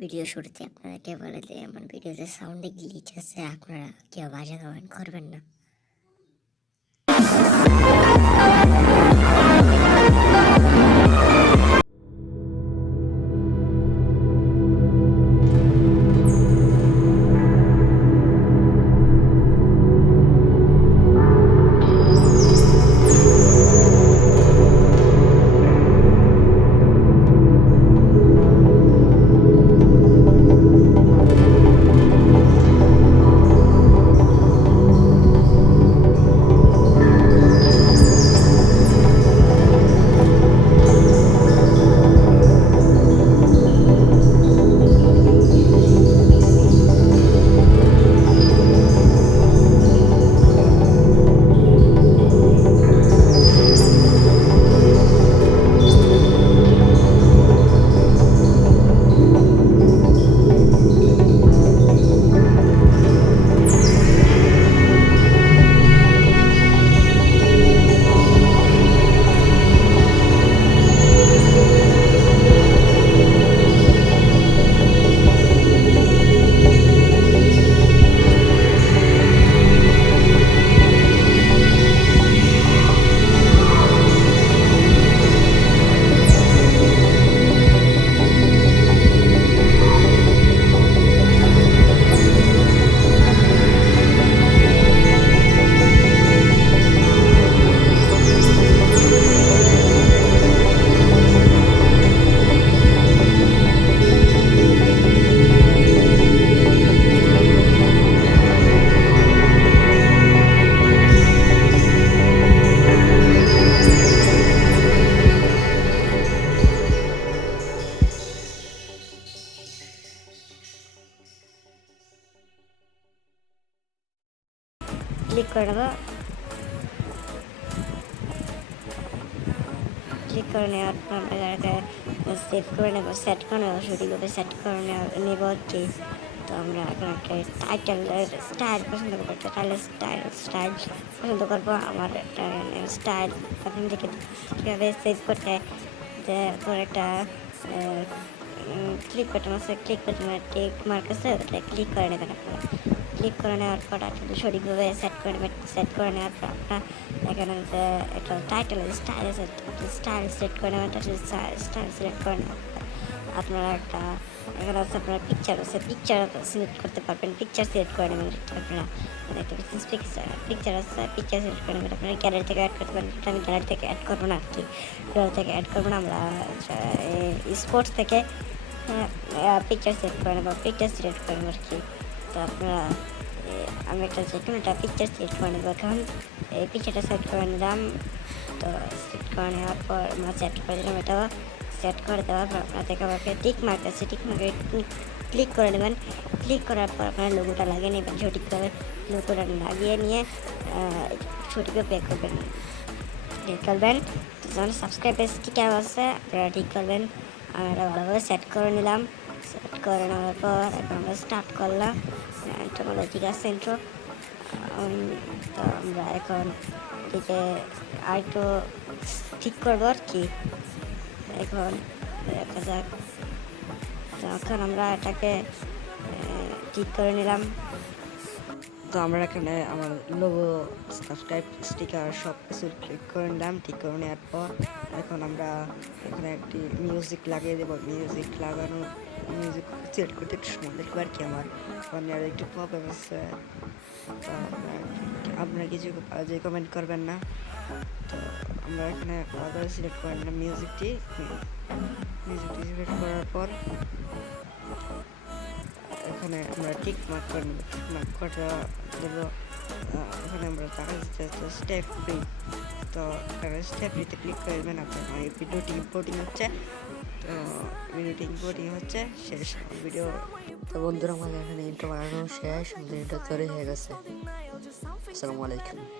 Video শুরুতে আপনাদেরকে বলে দিই, আমার ভিডিওতে সাউন্ডে গ্লিচ আছে, আপনারা কেউ বাজে কমেন্ট করবেন না। ক্লিক করে নেবো। ক্লিক করে নেওয়ার পর আমরা সেভ করে নেবো, সেট করে নেবো, শুটিংভাবে সেট করে নেবো আর কি। তো আমরা এখন একটা টাইটেলের স্টাইল পছন্দ করবো, একটা স্টাইল পছন্দ করবো। আমার একটা স্টাইল এখন থেকে কীভাবে সেভ করতে, তারপর একটা ক্লিক বাটন আছে, ক্লিক বাটনে টিক মার্ক আছে, ওটা ক্লিক করে নেবেন আপনারা। ক্লিক করে নেওয়ার পর আসলে সঠিকভাবে সেট করে নেবেন। সেট করে নেওয়ার পর আপনার এখানে যে একটা টাইটেল স্টাইল আছে, স্টাইল সিলেক্ট করে নেবেন। স্টাইল সিলেক্ট করে নেওয়ার পর আপনারা একটা এখানে আছে আপনার পিকচার আছে, পিকচার সিলেক্ট করতে পারবেন। পিকচার সিলেক্ট করে নেবেন আপনারা, দেখতে পাচ্ছেন পিকচার আছে, পিকচার সিলেক্ট করে নেবেন। আপনারা গ্যালারি থেকে অ্যাড করতে পারেন। আমি গ্যালারি থেকে অ্যাড করবো না আর কি, গ্যালারি থেকে অ্যাড করবো না, আমরা স্পোর্টস থেকে পিকচার সিলেক্ট করে নেবো, পিকচার সিলেক্ট করে নেবো আর কি। তো আপনারা আমি একটা যে কোনো একটা পিকচার সিলেক্ট করে নেবো। এখন এই পিকচারটা সেট করে নিলাম। তো সেট করে নেওয়ার পর আমরা সেট করে দিলাম, এটা সেট করে দেওয়ার পর আপনার থেকে আমাকে টিক মার্ক আছে, টিক মার্কে ক্লিক করে নেবেন। ক্লিক করার পর আপনার লোগোটা লাগিয়ে নেবেন, সঠিকভাবে লোগোটা লাগিয়ে নিয়ে সঠিকভাবে পে করবেন, ঠিক করবেন। যখন সাবস্ক্রাইবের স্টিকার আছে আপনারা ঠিক করবেন। আমরা ভালোভাবে সেট করে নিলাম। সেট করে নেওয়ার পর এখন আমরা স্টার্ট করলাম। আমাদের ঠিক আছে ইন্ট্রো। তো আমরা এখন এদিকে আরেকটু ঠিক করবো আর কি। এখন দেখা যাক। তো এখন আমরা এটাকে ঠিক করে নিলাম। তো আমরা এখানে আমার লোগো, সাবস্ক্রাইব স্টিকার সব কিছু ক্লিক করে নিলাম। ঠিক করে নেওয়ার পর এখন আমরা এখানে একটি মিউজিক লাগিয়ে দেবো। মিউজিক সিলেক্ট করতে একটু সময় দেখবো আর কি। আমার ফোনে আর একটু প্রবলেম আছে, তো আপনারা কিছু যে কমেন্ট করবেন না। তো আমরা এখানে আবার সিলেক্ট করে নিলাম মিউজিকটি সিলেক্ট করার পর এখানে আমরা টিক মার্ক করে নেব। টিক মার্ক করে দেবো। এখানে আমরা টাকা দিতে স্টেপ ফ্রি, তো এখানে স্টেপ ফ্রিতে ক্লিক করে দেবেন। আপনার এই ভিডিওটি ইম্পোর্টিং হচ্ছে, তো ভিডিওটি ইম্পোর্টিং হচ্ছে শেষ ভিডিও। তো বন্ধুরা আমাদের এখানে ইন্ট্রো বানানো শেষ, আমাদের ইন্ট্রো তৈরি হয়ে গেছে। আসসালামু আলাইকুম।